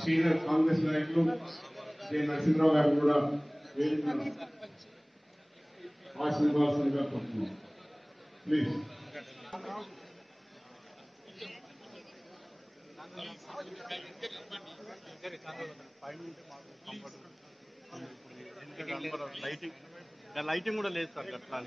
Senior Congress నాయకులు K Narasimharao గారు కూడా వేదిక ఆశీర్వాదంగా కోరుతున్నాం. ప్లీజ్ లైటింగ్ కూడా లేదు సార్ అట్లా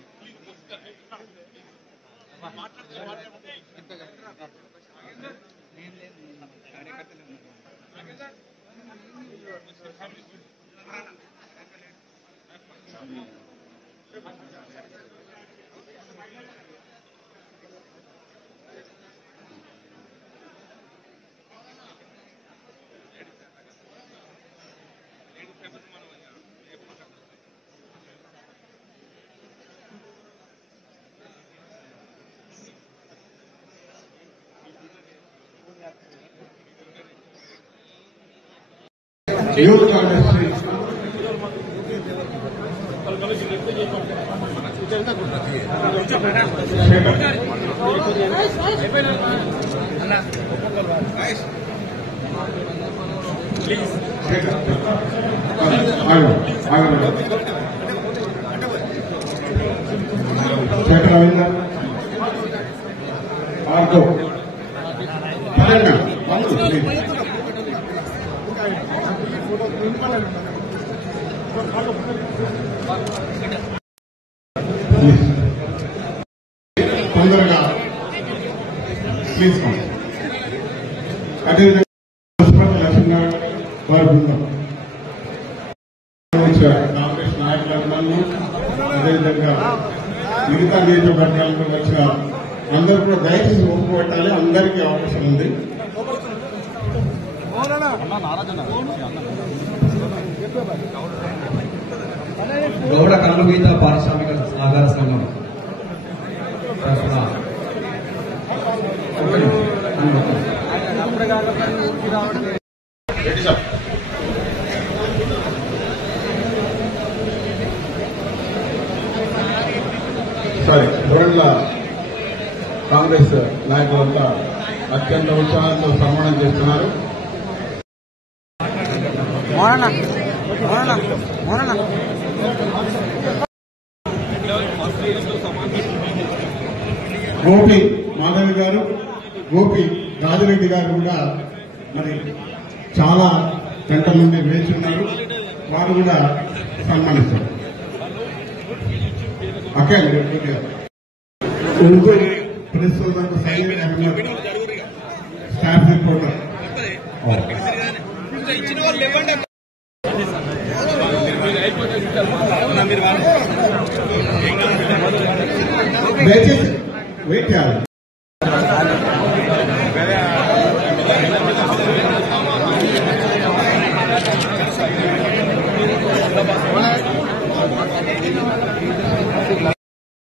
యూత్ కాంగ్రెస్ శేఖర్ రవీందర్ ఆర్గో తొందరగా ప్లీజ్ అదేవిధంగా లక్ష్మీనారాయణ వారి బృందం కాంగ్రెస్ నాయకులందరూ అదేవిధంగా మిగతా నియోజకవర్గాలకు వచ్చిన అందరూ కూడా దయచేసి ఒప్పుకోవటాలి. అందరికీ అవకాశం ఉంది. గౌడ కర్మగీత పారిశ్రామిక సహకార సంఘం సారీ గౌడ్ల కాంగ్రెస్ నాయకులంతా అత్యంత ఉత్సాహంతో సన్మానం చేస్తున్నారు. గోపి మాధవి గారు, గోపి రాజరెడ్డి గారు కూడా మరి చాలా గంటల నుండి వేచి ఉన్నారు. వారు కూడా సన్మానిస్తారు. ఓకే उनको प्रेस को Syed Ahmed staff reporter wait చేయాలి.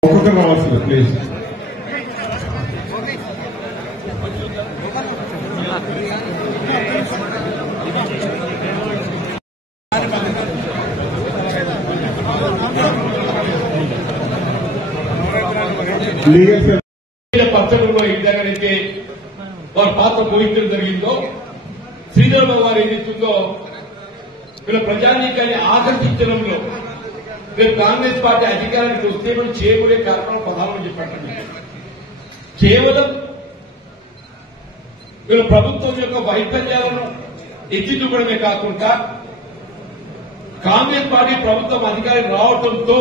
ఒక్కొక్కరు రావాల్సింది ప్లీజ్. పచ్చడిలో ఎక్కడైతే వారి పాత్ర పోయించడం జరిగిందో, శ్రీధరబాబు గారు ఏదైతుందో వీళ్ళ ప్రజానీకాన్ని ఆకర్షించడంలో రేపు కాంగ్రెస్ పార్టీ అధికారానికి వస్తే మనం చేయబోయే కార్యక్రమం ప్రధానమని చెప్పండి. కేవలం వీళ్ళ ప్రభుత్వం యొక్క వైఫల్యాలను ఎత్తి చూపడమే కాకుండా కాంగ్రెస్ పార్టీ ప్రభుత్వం అధికారం రావడంతో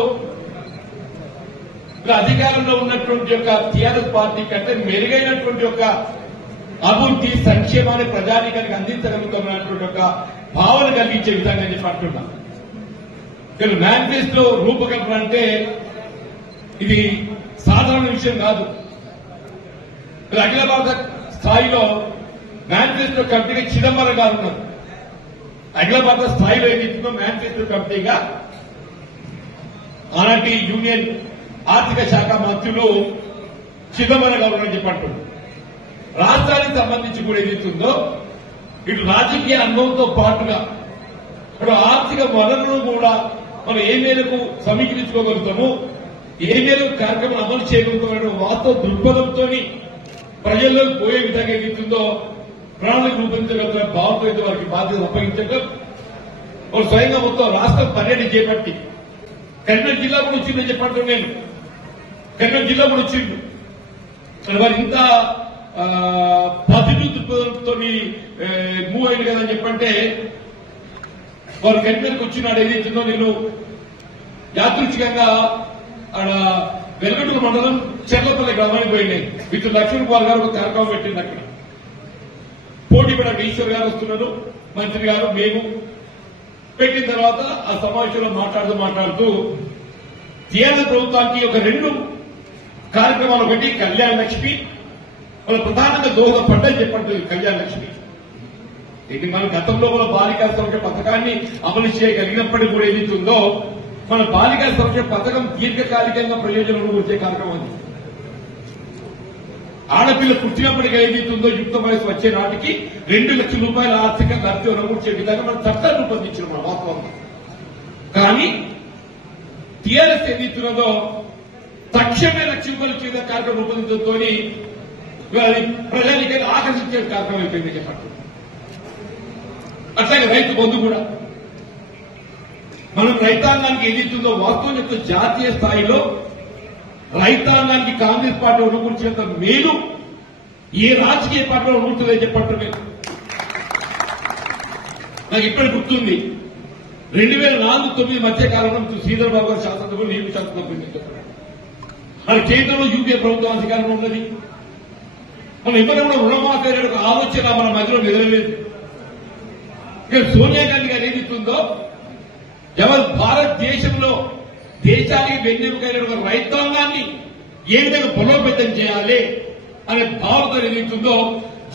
అధికారంలో ఉన్నటువంటి యొక్క టీఆర్ఎస్ పార్టీ కంటే మెరుగైనటువంటి యొక్క అభివృద్ధి సంక్షేమాన్ని ప్రజానీకానికి అందించగలుగుతున్నటువంటి ఒక భావన కలిగించే విధంగా చెప్పి అంటున్నాం. కానీ మేనిఫెస్టో రూపకల్పన అంటే ఇది సాధారణ విషయం కాదు. అఖిల భారత స్థాయిలో మేనిఫెస్టో కమిటీగా చిదంబరం గారు ఉన్నారు. అఖిల భారత స్థాయిలో ఏదైతుందో మేనిఫెస్టో కమిటీగా ఆనాటి యూనియన్ ఆర్థిక శాఖ మంత్రులు చిదంబరం గారు ఉన్నారని చెప్పంటున్నారు. రాష్ట్రానికి సంబంధించి కూడా ఏదైతుందో ఇటు రాజకీయ అనుభవంతో పాటుగా ఇప్పుడు ఆర్థిక వనరులను కూడా మనం ఏ మేరకు సమీకరించుకోగలుగుతాము, ఏ మేరకు కార్యక్రమం అమలు చేయగలుగుతామనే వాస్తవ దృక్పథంతో ప్రజల్లోకి పోయే విధంగా ఏదైతుందో ప్రణాళిక రూపొందించగలుగుతున్న భావంతో అయితే వారికి బాధ్యత అప్పగించడం, వాళ్ళు స్వయంగా మొత్తం రాష్ట్రం పర్యటన చేపట్టి కరీంనగర్ జిల్లా కూడా వచ్చిందని చెప్పంటాను. నేను కరీంనగర్ జిల్లా కూడా వచ్చిండు. వారు ఇంత పాజిటివ్ దృక్పథంతో మూవ్ అయింది కదా అని చెప్పంటే వారు కరీంనగర్కి వచ్చినాడు ఏదైతుందో నేను యాదృచ్ఛికంగా ఆడ వెల్గటూరు మండలం చెర్లపల్లి గ్రామానికి పోయినాయి. విత్ లక్ష్మణ్ కుమార్ గారు ఒక కార్యక్రమం పెట్టింది. అక్కడ పోటీ పడ ఈశ్వర్ గారు వస్తున్నారు, మంత్రి గారు, మేము పెట్టిన తర్వాత ఆ సమావేశంలో మాట్లాడుతూ టీఆర్ఎస్ ప్రభుత్వానికి ఒక 2 కార్యక్రమాలు ఒకటి కళ్యాణ లక్ష్మి, వాళ్ళ ప్రధానంగా దోహదపడ్డని చెప్పండి. కళ్యాణ లక్ష్మి ఇది మన గతంలో మన బాలికా సంక్షేమ పథకాన్ని అమలు చేయగలిగినప్పటికీ కూడా ఏదైతుందో మన బాలికా సంక్షేమ పథకం దీర్ఘకాలికంగా ప్రయోజనం వచ్చే కార్యక్రమం. ఆడపిల్ల పుట్టినప్పటికీ ఏదైతుందో యుక్త వయసు వచ్చే నాటికి 2 లక్షల రూపాయల ఆర్థిక లబ్ధి అనుమూర్చే విధంగా మనం చట్టాన్ని రూపొందించిన మన వాస్తవంగా. కానీ టీఆర్ఎస్ ఏదైతున్నదో తక్షణమే 1 లక్ష రూపాయలు చేసే కార్యక్రమం రూపొందించడంతో ప్రజానికి ఆకర్షించే కార్యక్రమం అయిపోయింది చెప్పండి. అట్లాగే రైతు బంధు కూడా మనం రైతాంగానికి ఏదైతుందో వాస్తవం యొక్క జాతీయ స్థాయిలో రైతాంగానికి కాంగ్రెస్ పార్టీ అనుకూర్చినంత మేలు ఏ రాజకీయ పార్టీలో అనుకుంటుందని చెప్పంటున్నాను. నాకు ఇప్పటికి గుర్తుంది 2004-09 మధ్య కాలంలో శ్రీధర్ బాబు గారు శాసనసభలో నేను శాసనసభ మన కేంద్రంలో యూపీఏ ప్రభుత్వం అధికారంలో ఉన్నది. మనం ఇవ్వడం కూడా రుణమాఫీ అనే ఒక ఆలోచన మన మధ్యలో నిలవలేదు. ఇక సోనియా గాంధీ గారు ఏదిస్తుందో ఎవరు భారతదేశంలో దేశానికి వెన్నెముకైన ఒక రైతాంగాన్ని ఏ విధంగా బలోపేతం చేయాలి అనే భావనతో ఏదైతుందో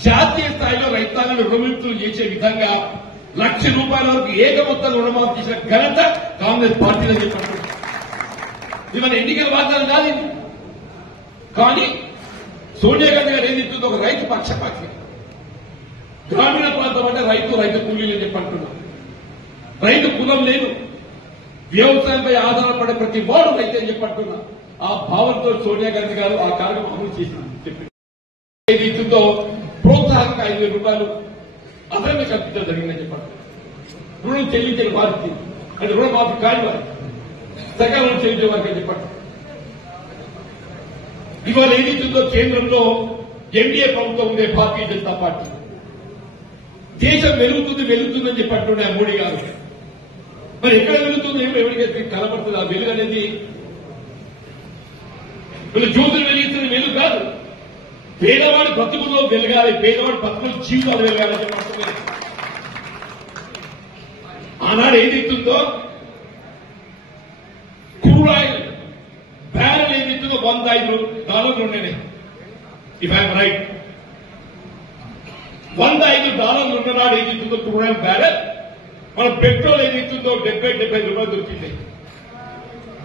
జాతీయ స్థాయిలో రైతాంగాన్ని రుణముక్తులు చేసే విధంగా 1 లక్ష రూపాయల వరకు ఏక మొత్తంగా రుణమాఫీ చేసిన ఘనత కాంగ్రెస్ పార్టీలో చెప్పారు. ఇది మన ఎన్నికల వాగ్దానం కాదు. కానీ సోనియా గాంధీ గారు ఏదైతుందో ఒక రైతు పక్షపాతి, గ్రామీణ ప్రాంతం అంటే రైతు కూలీలు అని చెప్పంటున్నారు. రైతు కులం లేదు, వ్యవసాయంపై ఆధారపడే ప్రతి వాడు రైతు అని చెప్పంటున్నా. ఆ భావంతో సోనియా గాంధీ గారు ఆ కార్యక్రమం అమలు చేసిన ఏదైతుందో ప్రోత్సాహక 5,000 రూపాయలు అదనంగా కల్పించడం జరిగిందని చెప్పండి. రుణం చెల్లించే వారికి అంటే రుణమాఫీ కాని వారికి సకాలంలో చెల్లించే వారికి అని చెప్పండి. ఇవాళ ఏదైతుందో కేంద్రంలో ఎన్డీఏ ప్రభుత్వం ఉండే భారతీయ జనతా పార్టీ దేశం వెలుగుతుందని చెప్పంటున్నా మోడీ గారు. మరి ఎక్కడ వెలుగుతుంది ఎవరికైతే కనపడుతుంది ఆ వెలుగు అనేది వీళ్ళు జ్యోతులు వెలిగిస్తున్న వెలుగు కాదు. పేదవాడి బతుకుల్లో వెలగాలి, పేదవాడి బతుకుల జీవితాలు వెలగాలని చెప్పంటున్నారు. ఆనాడు ఏదైతుందో క్రూడ్ ఆయిల్ బ్యారెల్ ఏదైతుందో $105 ఉండేనే. ఇఫ్ ఐఎమ్ రైట్ $105 ఉన్ననాడు ఏదైతుందో క్రూడ్ ఆయిల్ బ్యారెల్. మన పెట్రోల్ ఏదైతుందో 70-75 రూపాయలు దొరికింది.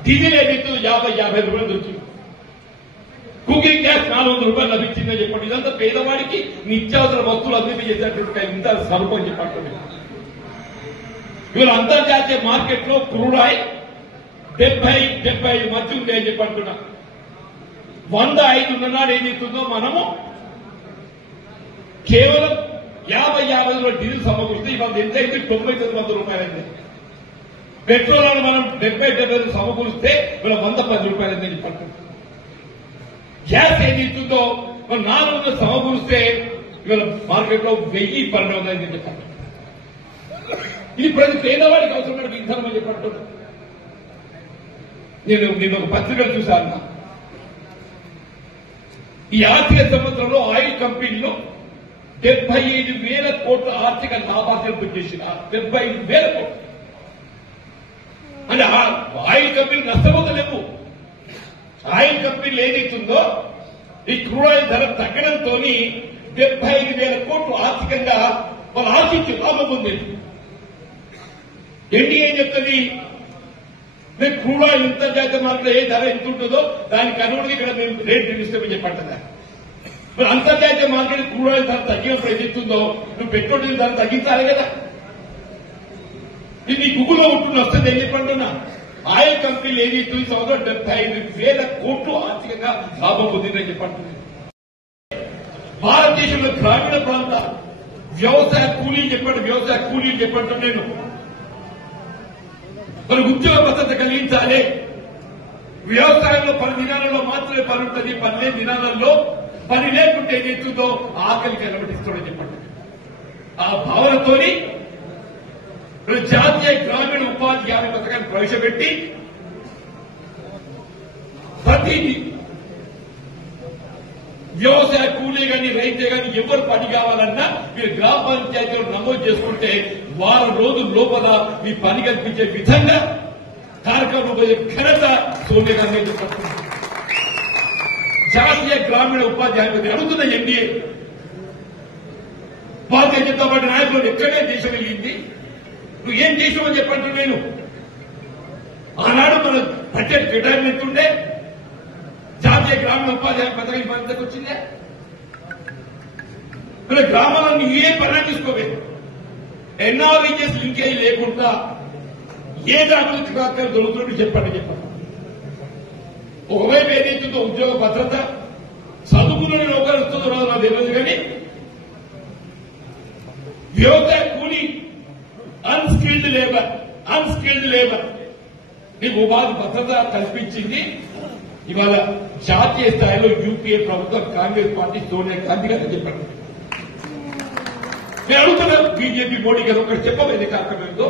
డీజిల్ ఏదైతుందో 50-55 రూపాయలు దొరికింది. కుకింగ్ గ్యాస్ 400 రూపాయలు లభించిందని చెప్పండి. ఇదంతా పేదవాడికి నిత్యావసర వస్తువులు అభివృద్ధి చేసేటువంటి ఇంత స్వరూపం అని చెప్పండి. ఇవాళ అంతర్జాతీయ మార్కెట్ లో క్రూడ్ ఆయిల్ 70-75 మధ్య ఉంది అని చెప్పంటున్నా. 105 ఉన్ననాడు ఏదైతుందో మనము కేవలం 50-50 డీజిల్ సమకూరిస్తే ఇవాళ ఎంత అయింది? 9,900 రూపాయలైంది. పెట్రోల్ మనం 70-75 సమకూరిస్తే ఇవాళ 110 రూపాయలైందని చెప్పంటున్నాం. గ్యాస్ ఏదైతుందో మనం 400 సమకూరిస్తే ఇవాళ మార్కెట్ లో 1,012 చెప్పండి. ఇది ప్రతి పేదవాడికి అవసరమైన ఇంధనం అని చెప్పంటున్నాను. నేను ఒక పత్రికలు చూశాను. ఈ ఆర్థిక సంవత్సరంలో ఆయిల్ కంపెనీలో 75,000 కోట్ల ఆర్థిక లాభాలు చేసిన 75,000 కోట్లు అంటే ఆయిల్ కంపెనీ నష్టపోతలేవు. ఆయిల్ కంపెనీలు ఏదైతుందో ఈ క్రూడ్ ఆయిల్ ధర తగ్గడంతో 75,000 కోట్లు ఆర్థికంగా వాళ్ళు ఆశించి లాభం పొందేది. ఎన్డీఏ చెప్తుంది మేము క్రూడ్ ఆయిల్ అంతర్జాతీయ మార్కెట్లో ఏ ధర ఎంత ఉంటుందో దానికి అనుగుణంగా ఇక్కడ మేము రేట్ నిర్ణయిస్తామని చెప్పంటుందా. మరి అంతర్జాతీయ మార్కెట్ క్రూడ్ ఆయిల్ ధర తగ్గినప్పుడు ఏదైతుందో నువ్వు పెట్రోల్ డీజిల్ ధర తగ్గించాలి కదా. ఇది గుగ్గులో ఉంటున్న వస్తుంది ఏం చెప్పంటున్నా. ఆయిల్ కంపెనీలు ఏదైతే ఈ సంవత్సరం 75,000 కోట్లు ఆర్థికంగా లాభం పొందిందని చెప్పంటున్నాను. భారతదేశంలో గ్రామీణ ప్రాంత వ్యవసాయ కూలీలు చెప్పండి నేను మరి ఉద్యోగ భద్రత కలిగించాలి. వ్యవసాయంలో 10 దినాలలో మాత్రమే పని ఉంటుంది, 15 దినాలలో పని లేకుంటే ఏదైతుందో ఆకలికి నిలబడిస్తాడని చెప్పండి. ఆ భావనతోని జాతీయ గ్రామీణ ఉపాధి హామీ పథకాన్ని ప్రవేశపెట్టి ప్రతి వ్యవసాయ కూలీ కానీ రైతే కానీ ఎవరు పని కావాలన్నా మీరు గ్రామ పంచాయతీలో నమోదు చేసుకుంటే వారం రోజుల లోపల మీ పని కల్పించే విధంగా కార్యక్రమం ఘనత సోనియా గాంధీ చెప్తున్నారు. జాతీయ గ్రామీణ ఉపాధి హామీ అడుగుతున్న ఎన్డీఏ భారతీయ జనతా పార్టీ నాయకులు ఎక్కడే దేశం వెళ్ళింది. నువ్వు ఏం చేసావని చెప్పంటూ నేను ఆనాడు మన బడ్జెట్ కేటాయింపు ఉండే జాతీయ గ్రామీణ ఉపాధి పథకం పరిధికి వచ్చిందే. మరి గ్రామాలను ఏ పని తీసుకోలేదు. ఎన్ఆర్ఈజెస్ లింకేజ్ లేకుండా ఏ అభివృద్ధి కార్యక్రమం దొరుకుతుందో చెప్పండి. ఒకవైపు ఏదైతుందో ఉద్యోగ భద్రత చదువుకున్న నౌకరు వస్తుందో రాదు నాకు తెలియదు కానీ వ్యవసాయ కూలీ అన్స్కిల్డ్ లేబర్ నీకు ఉపాధి భద్రత కల్పించింది. ఇవాళ జాతీయ స్థాయిలో యూపీఏ ప్రభుత్వం కాంగ్రెస్ పార్టీ సోనియా గాంధీ గారు చెప్పండి. నేను అడుగుతున్నాను బీజేపీ మోడీ గారు ఒకటి చెప్పలేదు కార్యక్రమంతో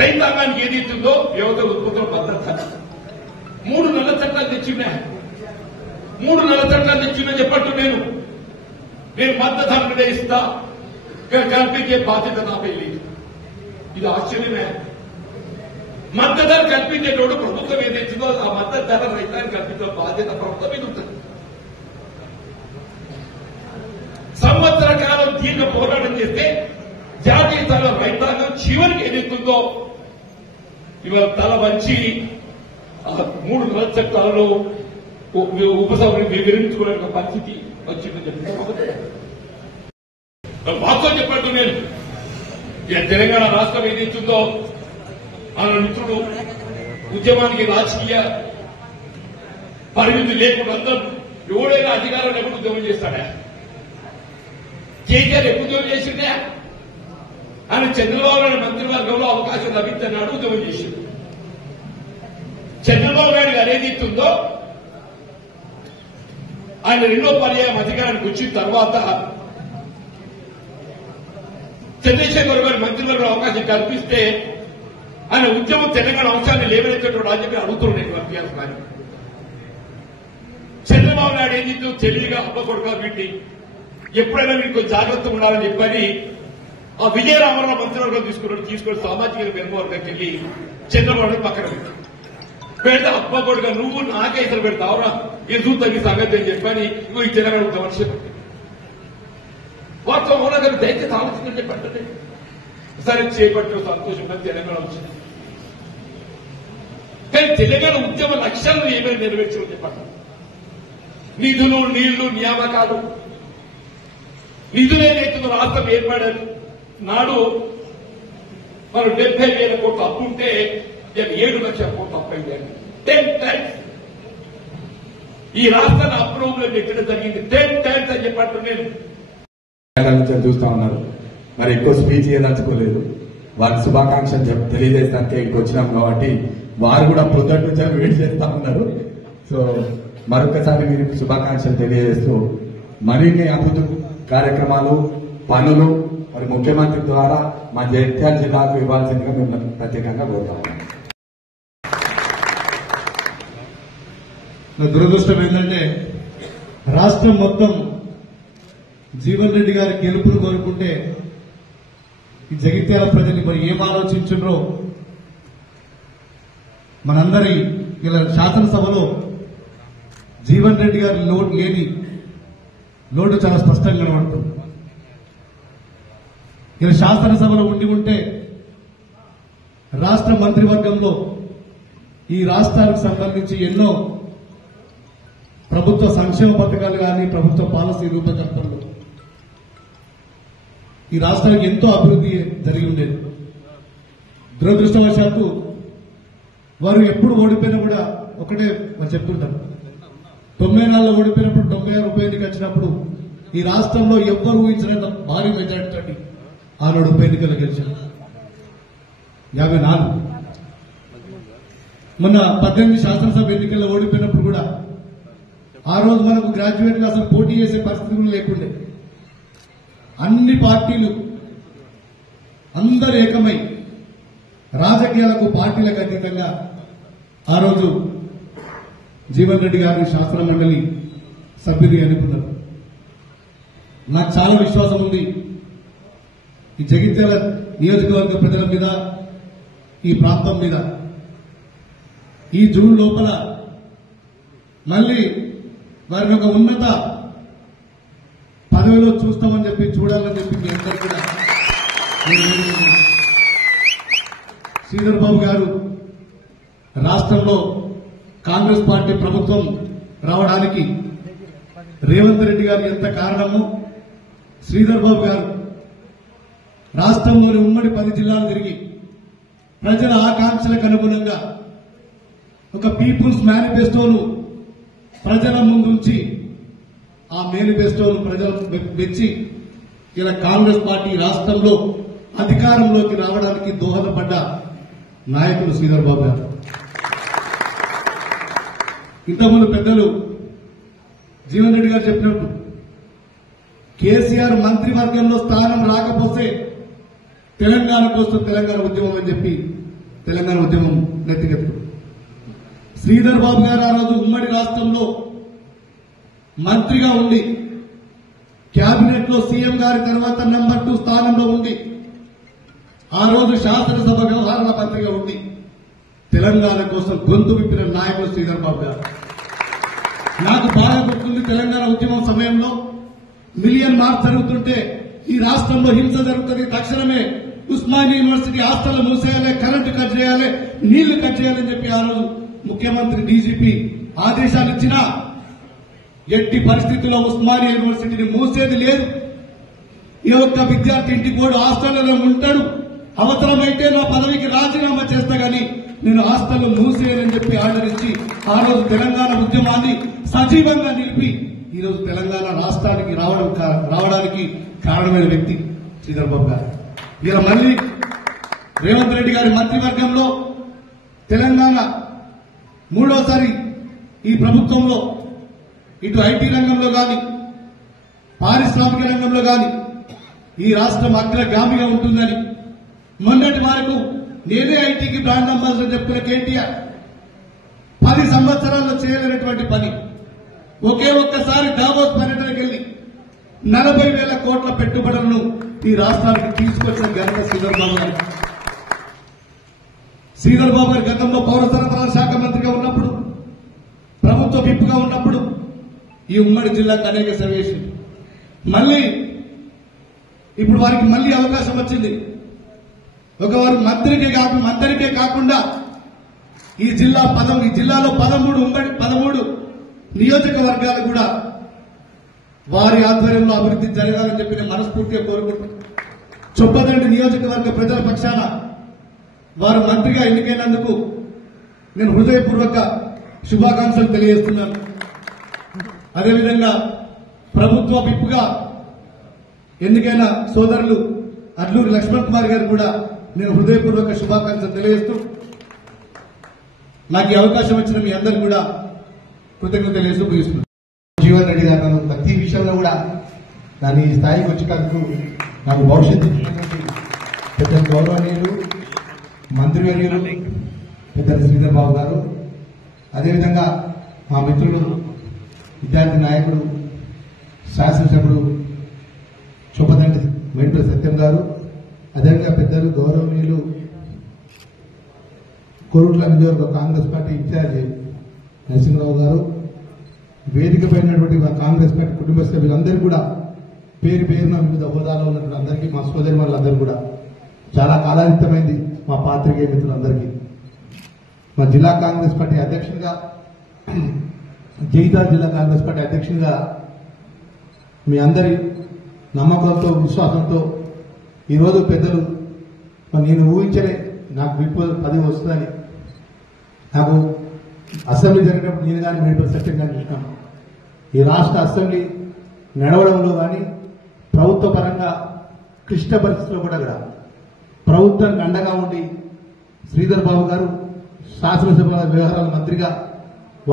రైతాంగానికి ఏదైతుందో వ్యవసాయ ఉత్పత్తుల భద్రత 3 నల్ల చట్టాలు తెచ్చినా చెప్పట్టు నేను మద్దతు ధర నిర్ణయిస్తా కల్పించే బాధ్యత నాపై లేదు. ఇది ఆశ్చర్యమే. మద్దతు ధర కల్పించేటోడు ప్రభుత్వం ఏదైతుందో ఆ మద్దతు ధర రైతానికి కల్పించే బాధ్యత ప్రభుత్వం మీద ఉంటుంది. సంవత్సర కాలం దీర్ఘ పోరాటం చేస్తే జాతీయ స్థాయిలో రైతాంగం చివరికి ఏదైతుందో ఇవాళ తల వంచి 3 నల్ల చట్టాలలో ఉపసభను వివరించుకునే పరిస్థితి వచ్చిందని చెప్తున్నారు. వాస్తవం చెప్పట్టు నేను తెలంగాణ రాష్ట్రం ఏదైతుందో మన మిత్రుడు ఉద్యమానికి రాజకీయ పరిమితి లేకుండా అందరూ ఎవడైనా అధికారం ఎప్పుడు ఉద్యమం చేస్తాడా? కేసీఆర్ ఎప్పుడు ఉద్యమం చేసిందే? ఆయన చంద్రబాబు నాయుడు మంత్రివర్గంలో అవకాశం లభించన్నాడు ఉద్యమం చేసింది. చంద్రబాబు నాయుడు గారు ఏదైతుందో ఆయన 2వ పర్యాయం అధికారానికి వచ్చిన తర్వాత చంద్రశేఖర్ గారి మంత్రివర్గంలో అవకాశం కల్పిస్తే ఆయన ఉద్యమం తెలంగాణ అంశాన్ని లేవనెత్తేటువంటి రాజ్యం అడుగుతున్నాడు టీఆర్ఎస్ గారు. చంద్రబాబు నాయుడు ఏదైతే తెలివిగా అబ్బకొడుగా పెట్టి ఎప్పుడైనా మీకు జాగ్రత్త ఉండాలని చెప్పని ఆ విజయరామరావు మంత్రివర్గం తీసుకొని సామాజిక వెనుకవర్గానికి వెళ్ళి చంద్రబాబు పక్కన పెడితే అబ్బకొడుగా నువ్వు నాకే ఇతరు పెడతావురా ఇది చూద్దాం ఈ సంగతి అని చెప్పని నువ్వు ఈ తెలంగాణ ఉద్యమం వాటితో మౌన గారు దయచేసి ఆలోచించని చెప్పండి. సరే చేపట్టు సంతోషంగా తెలంగాణ వచ్చింది. కానీ తెలంగాణ ఉద్యమ లక్ష్యాలను ఏమైనా నెరవేర్చమని చెప్పండి. నిధులు నీళ్లు నియామకాలు నిధులేనైతుందో రాష్ట్రం ఏర్పడారు నాడు మనం 70,000 కోట్ల అప్పు ఉంటే 7 లక్షల కోట్ల అప్పు అయ్యారు. 10 times ఈ రాష్ట్రాన్ని అప్రూవ్లో పెట్టడం జరిగింది. 10 times అని చెప్పట్టు నేను చూస్తా ఉన్నారు. మరి ఎక్కువ స్పీచ్ ఇవ్వదలుచుకోలేదు. వారికి శుభాకాంక్షలు తెలియజేస్తానికి ఇక్కడికి వచ్చినాం కాబట్టి వారు కూడా పొద్దుటి నుంచి వెయిట్ చేస్తా ఉన్నారు. సో మరొకసారి మీరు శుభాకాంక్షలు తెలియజేస్తూ మరిన్ని అభివృద్ధి కార్యక్రమాలు పనులు మరి ముఖ్యమంత్రి ద్వారా మా జగిత్యాల జిల్లాకు ఇవ్వాల్సిందిగా మిమ్మల్ని ప్రత్యేకంగా కోరుతా ఉన్నాం. దురదృష్టం ఏంటంటే రాష్ట్రం మొత్తం జీవన్ రెడ్డి గారి గెలుపును కోరుకుంటే ఈ జగిత్యాల ప్రజలు మరి ఏం ఆలోచించుండ్రో మనందరి ఇలా శాసనసభలో జీవన్ రెడ్డి గారి లోటు చాలా స్పష్టంగా కనబడుతుంది. ఇలా శాసనసభలో ఉంటే రాష్ట్ర మంత్రివర్గంలో ఈ రాష్ట్రానికి సంబంధించి ఎన్నో ప్రభుత్వ సంక్షేమ పథకాలు కానీ ప్రభుత్వ పాలసీ రూపకల్పనలు ఈ రాష్ట్రానికి ఎంతో అభివృద్ధి జరిగి ఉండేది. దురదృష్టవశాత్తు వారు ఎప్పుడు ఓడిపోయినా కూడా ఒకటే వాళ్ళు చెప్తుంటారు, 94లో ఓడిపోయినప్పుడు 96 ఉప ఎన్నిక వచ్చినప్పుడు ఈ రాష్ట్రంలో ఎవ్వరు ఊహించినంత భారీ మెజార్టీ ఆనాడు ఉప ఎన్నికలు గెలిచారు 54. మొన్న 18 శాసనసభ ఎన్నికల్లో ఓడిపోయినప్పుడు కూడా ఆ రోజు మనకు గ్రాడ్యుయేట్ గా అసలు పోటీ చేసే పరిస్థితులు లేకుండే. అన్ని పార్టీలు అందరూ ఏకమై రాజకీయాలకు పార్టీలకు అతీతంగా ఆ రోజు జీవన్ రెడ్డి గారిని శాసన మండలి సభ్యులు ఎన్నుకున్నారు. నాకు చాలా విశ్వాసం ఉంది ఈ జగిత్యాల నియోజకవర్గ ప్రజల మీద, ఈ ప్రాంతం మీద ఈ జూన్ లోపల మళ్లీ వారిని ఒక ఉన్నత పదవిలో చూస్తామని చెప్పి చూడాలని చెప్పి మీ అందరికీ కూడా శ్రీధర్ బాబు గారు రాష్ట్రంలో కాంగ్రెస్ పార్టీ ప్రభుత్వం రావడానికి రేవంత్ రెడ్డి గారు ఎంత కారణమో శ్రీధర్ బాబు గారు రాష్ట్రంలోని ఉమ్మడి 10 జిల్లాలు తిరిగి ప్రజల ఆకాంక్షలకు అనుగుణంగా ఒక పీపుల్స్ మేనిఫెస్టోను ప్రజల ముందుంచి ఆ మేనిఫెస్టోను ప్రజలకు మెచ్చి ఇలా కాంగ్రెస్ పార్టీ రాష్ట్రంలో అధికారంలోకి రావడానికి దోహదపడ్డ నాయకుడు శ్రీధర్ బాబు గారు. ఇంతకుముందు పెద్దలు జీవన్ రెడ్డి గారు చెప్పినట్టు కేసీఆర్ మంత్రివర్గంలో స్థానం రాకపోతే తెలంగాణ కోసం తెలంగాణ ఉద్యమం అని చెప్పి తెలంగాణ ఉద్యమం నెత్తికెత్తు. శ్రీధర్ బాబు గారు ఆ రోజు ఉమ్మడి రాష్ట్రంలో మంత్రిగా ఉండి కేబినెట్ లో సీఎం గారి తర్వాత నంబర్ 2 స్థానంలో ఉండి ఆ రోజు శాసనసభ వ్యవహారాల మంత్రిగా ఉండి తెలంగాణ కోసం గొంతు విప్పిన నాయకుడు శ్రీధర్ బాబు గారు. నాకు బాగా గుర్తుంది, తెలంగాణ ఉద్యమం సమయంలో మిలియన్ మార్చ్ జరుగుతుంటే ఈ రాష్ట్రంలో హింస జరుగుతుంది, తక్షణమే ఉస్మానియా యూనివర్సిటీ హాస్టల్ మూసేయాలి, కరెంటు కట్ చేయాలి, నీళ్లు కట్ చేయాలని చెప్పి ఆ రోజు ముఖ్యమంత్రి డీజీపీ ఆదేశాలు ఇచ్చినా ఎట్టి పరిస్థితుల్లో ఉస్మానియా యూనివర్సిటీని మూసేది లేదు. ఏ ఒక్క విద్యార్థి ఇంటికి కూడా హాస్టల్లో ఉంటాడు, అవసరమైతే నా పదవికి రాజీనామా చేస్తా గాని నేను హాస్టల్ మూసేయని చెప్పి ఆర్డర్ ఇచ్చి ఆ రోజు తెలంగాణ ఉద్యమాన్ని సజీవంగా నిలిపి ఈ రోజు తెలంగాణ రాష్ట్రానికి రావడానికి కారణమైన వ్యక్తి శ్రీధర్ బాబు గారు. ఇలా మళ్లీ రేవంత్ రెడ్డి గారి మంత్రివర్గంలో తెలంగాణ 3వసారి ఈ ప్రభుత్వంలో ఇటు ఐటీ రంగంలో గాని పారిశ్రామిక రంగంలో గాని ఈ రాష్ట్రం అగ్రగామిగా ఉంటుందని మొన్నటి వరకు నేనే ఐటీకి బ్రాండ్ అంబాసిడర్ చెప్పుకున్న కేటీఆర్ 10 సంవత్సరాల్లో చేయలేనటువంటి పని ఒకే ఒక్కసారి దావోస్ పర్యటనకు వెళ్లి 40,000 కోట్ల పెట్టుబడులను ఈ రాష్ట్రానికి తీసుకొచ్చిన ఘనత శ్రీధర్ బాబు గారు. శ్రీధర్ బాబు గారు గతంలో పౌర సరఫరాల శాఖ మంత్రిగా ఉన్నప్పుడు, ప్రభుత్వ విప్గా ఉన్నప్పుడు ఈ ఉమ్మడి జిల్లాకు అనేక సేవ చేసింది. మళ్లీ ఇప్పుడు వారికి మళ్లీ అవకాశం వచ్చింది. ఒకవారు మంత్రికే కాకుండా ఈ జిల్లాలో 13 నియోజకవర్గాలు కూడా వారి ఆధ్వర్యంలో అభివృద్ధి జరగాలని చెప్పి నేను మనస్ఫూర్తిగా కోరుకుంటున్నాను. చొప్పదండి నియోజకవర్గ ప్రజల పక్షాన వారు మంత్రిగా ఎన్నికైనందుకు నేను హృదయపూర్వక శుభాకాంక్షలు తెలియజేస్తున్నాను. అదేవిధంగా ప్రభుత్వ విప్గా ఎన్నికైన సోదరులు అడ్లూరి లక్ష్మణ్ కుమార్ గారు కూడా నేను హృదయపూర్వక శుభాకాంక్షలు తెలియజేస్తూ నాకు ఈ అవకాశం వచ్చిన మీ అందరికీ కూడా కృతజ్ఞతలు తెలియజేస్తూ ముగిస్తున్నాను. జీవన్ రెడ్డి గారు నన్ను ప్రతి విషయంలో కూడా దాని ఈ స్థాయికి వచ్చినందుకు నాకు భవిష్యత్తు పెద్ద గౌరవనీయులు మంత్రివర్యులు పెద్ద శ్రీధర్ బాబు గారు, అదేవిధంగా మా మిత్రుడు విద్యార్థి నాయకుడు శాసనసభ్యుడు మేడిపల్లి సత్యం గారు, అదేవిధంగా పెద్దలు గౌరవనీయులు కోరుట్ల నియోజకవర్గ కాంగ్రెస్ పార్టీ ఇన్ఛార్జి నరసింహరావు గారు, వేదిక పైనటువంటి మా కాంగ్రెస్ పార్టీ కుటుంబ సభ్యులందరూ కూడా పేరు పేరున వివిధ హోదాలో ఉన్నటువంటి అందరికీ, మా సోదరి వాళ్ళందరూ కూడా చాలా కాలాతీతమైంది మా పాత్రికేయ మిత్రులందరికీ. మా జిల్లా కాంగ్రెస్ పార్టీ అధ్యక్షునిగా, జగిత్యాల జిల్లా కాంగ్రెస్ పార్టీ అధ్యక్షునిగా మీ అందరి నమ్మకంతో విశ్వాసంతో ఈరోజు పెద్దలు నేను ఊహించలే నాకు విప్ పదవి వస్తుందని. నాకు అసెంబ్లీ జరిగినప్పుడు నేను కానీ మేడిపల్లి సత్యం కానీ చూసినాను. ఈ రాష్ట్ర అసెంబ్లీ నడవడంలో కానీ ప్రభుత్వ పరంగా క్లిష్ట పరిస్థితుల్లో కూడా ప్రభుత్వానికి అండగా ఉండి శ్రీధర్ బాబు గారు శాసనసభ వ్యవహారాల మంత్రిగా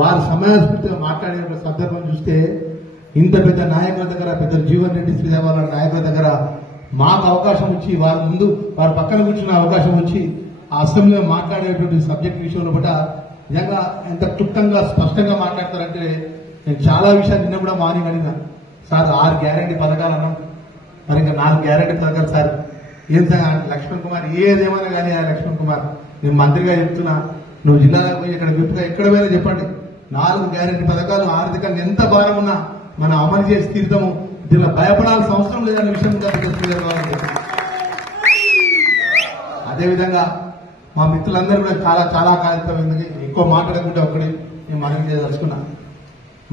వారు సమయస్ఫూర్తిగా మాట్లాడే సందర్భం చూస్తే ఇంత పెద్ద నాయకుల దగ్గర, పెద్ద జీవన్ రెడ్డి శ్రీధర్ బాబు నాయకుల దగ్గర మాకు అవకాశం వచ్చి, వారి ముందు వారి పక్కన కూర్చున్న అవకాశం వచ్చి ఆ అసెంబ్లీలో మాట్లాడేటువంటి సబ్జెక్ట్ విషయంలో కూడా నిజంగా ఎంత క్లుప్తంగా స్పష్టంగా మాట్లాడతారంటే నేను చాలా విషయాలు నిన్న కూడా మార్నింగ్ అడిగినా, సార్ 6 గ్యారెంటీ పథకాలు అన్నాం, మరి ఇంకా 4 గ్యారెంటీ పథకాలు సార్ ఏం సార్ లక్ష్మణ్ కుమార్ ఏదేమైనా కానీ లక్ష్మణ్ కుమార్ నేను మంత్రిగా చెప్తున్నా, నువ్వు జిల్లాలకు పోయి ఇక్కడ విప్పుగా ఎక్కడ పోయినా చెప్పండి, 4 గ్యారెంటీ పథకాలు ఆర్థికంగా ఎంత భారం ఉన్నా మనం అమలు చేసి తీరుతాము, దీనిలో భయపడాల్సిన అవసరం లేదన్న విషయం అదేవిధంగా మా మిత్రులందరూ కూడా చాలా చాలా కాలితమైంది. ఎక్కువ మాట్లాడకుండా ఒకటి నేను మనవి చేయదలుచుకున్నా.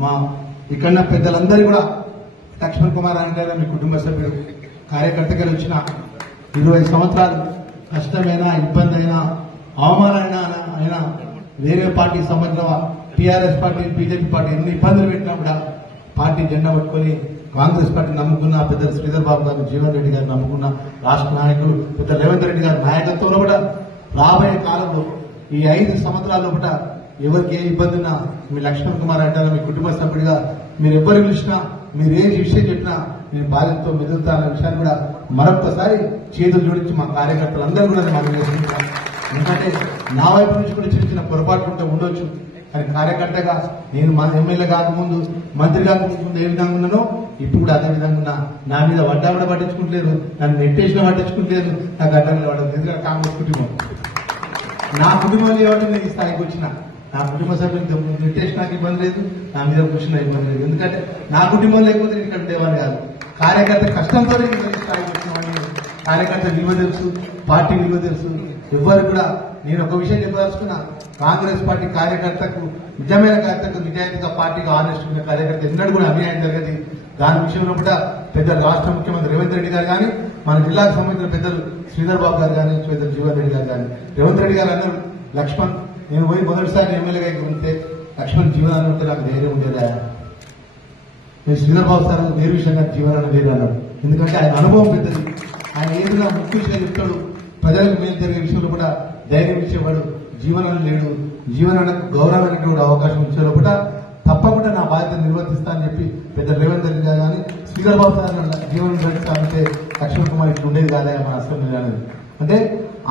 మా ఇక్కడ పెద్దలందరూ కూడా లక్ష్మణ్ కుమార్ అంటే మీ కుటుంబ సభ్యుడు, కార్యకర్తగా వచ్చిన 20 సంవత్సరాలు కష్టమైనా, ఇబ్బంది అయినా, అవమానమైనా అయినా వేరే పార్టీకి సంబంధించిన టీఆర్ఎస్ పార్టీ, బీజేపీ పార్టీ ఎన్ని ఇబ్బందులు పెట్టినా కూడా పార్టీ జెండా పట్టుకుని కాంగ్రెస్ పార్టీ నమ్ముకున్న పెద్ద శ్రీధర్ బాబు గారు, జీవన్ రెడ్డి గారు నమ్ముకున్న రాష్ట్ర నాయకులు పెద్ద రేవంత్ రెడ్డి గారి నాయకత్వంలో కూడా రాబోయే కాలంలో ఈ 5 సంవత్సరాల్లో కూడా ఎవరికి ఏ ఇబ్బంది ఉన్నా మీ లక్ష్మణ్ కుమార్ అంటారా మీ కుటుంబ సభ్యుడిగా మీరు ఎవరు పిలిచినా, మీరు ఏ విషయం చెప్పినా నేను బాధ్యతతో మెదులుతా అన్న విషయాన్ని కూడా మరొకసారి చేతులు జోడించి మా కార్యకర్తలందరూ కూడా మనం చేసుకుంటాం. ఎందుకంటే నా వైపు నుంచి కూడా చిన్న చిన్న పొరపాట్లు ఉంటే ఉండొచ్చు, కానీ కార్యకర్తగా నేను మన ఎమ్మెల్యే కాకముందు, మంత్రి కాకముందు ఏ విధంగా ఉన్నానో ఇప్పుడు కూడా అదే విధంగా ఉన్నా. నా మీద వడ్డా కూడా పట్టించుకుంటలేదు, నన్ను నెట్టేసిన పట్టించుకుంటలేదు, నాకు అడ్డ మీద పడదు. ఎందుకంటే కాంగ్రెస్ కుటుంబం నా కుటుంబం కాబట్టి నేను ఈ స్థాయికి వచ్చిన. నా కుటుంబ సభ్యులు నెట్టేసి నాకు ఇబ్బంది లేదు, నా మీద కూర్చున్న ఇబ్బంది లేదు. ఎందుకంటే నా కుటుంబం లేకపోతే నేను ఇక్కడ ఉండేవాడిని కాదు. కార్యకర్త కష్టంతో నేను ఈ స్థాయికి వచ్చినవాడిని. కార్యకర్త విలువ తెలుసు, పార్టీ విలువ తెలుసు. ఎవ్వరు కూడా నేను ఒక విషయం చెప్పదలుచుకున్నా, కాంగ్రెస్ పార్టీ కార్యకర్తకు, నిజమైన కార్యకర్తకు, నిజాయితీగా పార్టీకి ఆనెస్ట్ ఉన్న కార్యకర్త ఎన్నడూ కూడా అన్యాయం జరగదు. దాని విషయంలో కూడా పెద్ద రాష్ట్ర ముఖ్యమంత్రి రేవంత్ రెడ్డి గారు కానీ, మన జిల్లాకు సంబంధించిన పెద్దలు శ్రీధర్ బాబు గారు కానీ, పెద్దలు జీవన్ రెడ్డి గారు కానీ, రేవంత్ రెడ్డి గారు అందరూ లక్ష్మణ్ నేను పోయి మొదటిసారి ఎమ్మెల్యేగా ఉంటే లక్ష్మణ్ జీవనాన్ని ఉంటే నాకు ధైర్యం ఉండేదా, నేను శ్రీధర్ బాబు సార్ వేరు విషయంగా జీవనాన్ని వేరు అన్నాడు. ఎందుకంటే ఆయన అనుభవం పెద్దది, ఆయన ఏదైనా ముఖ్య విషయం చెప్తాడు, ప్రజలకు మేలు జరిగే విషయంలో కూడా ధైర్యం ఇచ్చేవాడు. జీవనాన్ని లేడు, జీవనానికి గౌరవానికి కూడా అవకాశం ఇచ్చేలో కూడా తప్పకుండా నా బాధ్యత నిర్వర్తిస్తా అని చెప్పి పెద్ద రేవంత్ రెడ్డి గారు కానీ, శ్రీధర్ బాబు సార్ జీవనం అంటే లక్ష్మణ్ కుమార్ ఇట్లా ఉండేది కాదా మన అసెంబ్లీ అనేది. అంటే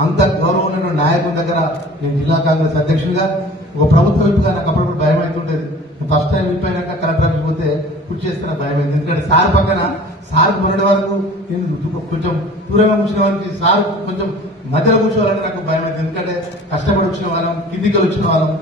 అంత గౌరవం ఉన్న నాయకుల దగ్గర నేను జిల్లా కాంగ్రెస్ అధ్యక్షుడిగా ఒక ప్రభుత్వ వైపుగా నాకు అప్పుడప్పుడు భయం అవుతుండేది. ఫస్ట్ టైం విప్పాక కలెక్టర్ ఆఫీస్ పోతే పూర్తి చేస్తున్న భయం అయింది. ఎందుకంటే సార్ పక్కన సార్ మొన్నటి వరకు నేను కొంచెం దూరంగా కూర్చున్న వారికి సార్ కొంచెం మధ్యలో కూర్చోవాలని నాకు భయం అయింది. ఎందుకంటే కష్టపడి వచ్చిన వాళ్ళం, కిందికి వచ్చిన వాళ్ళం,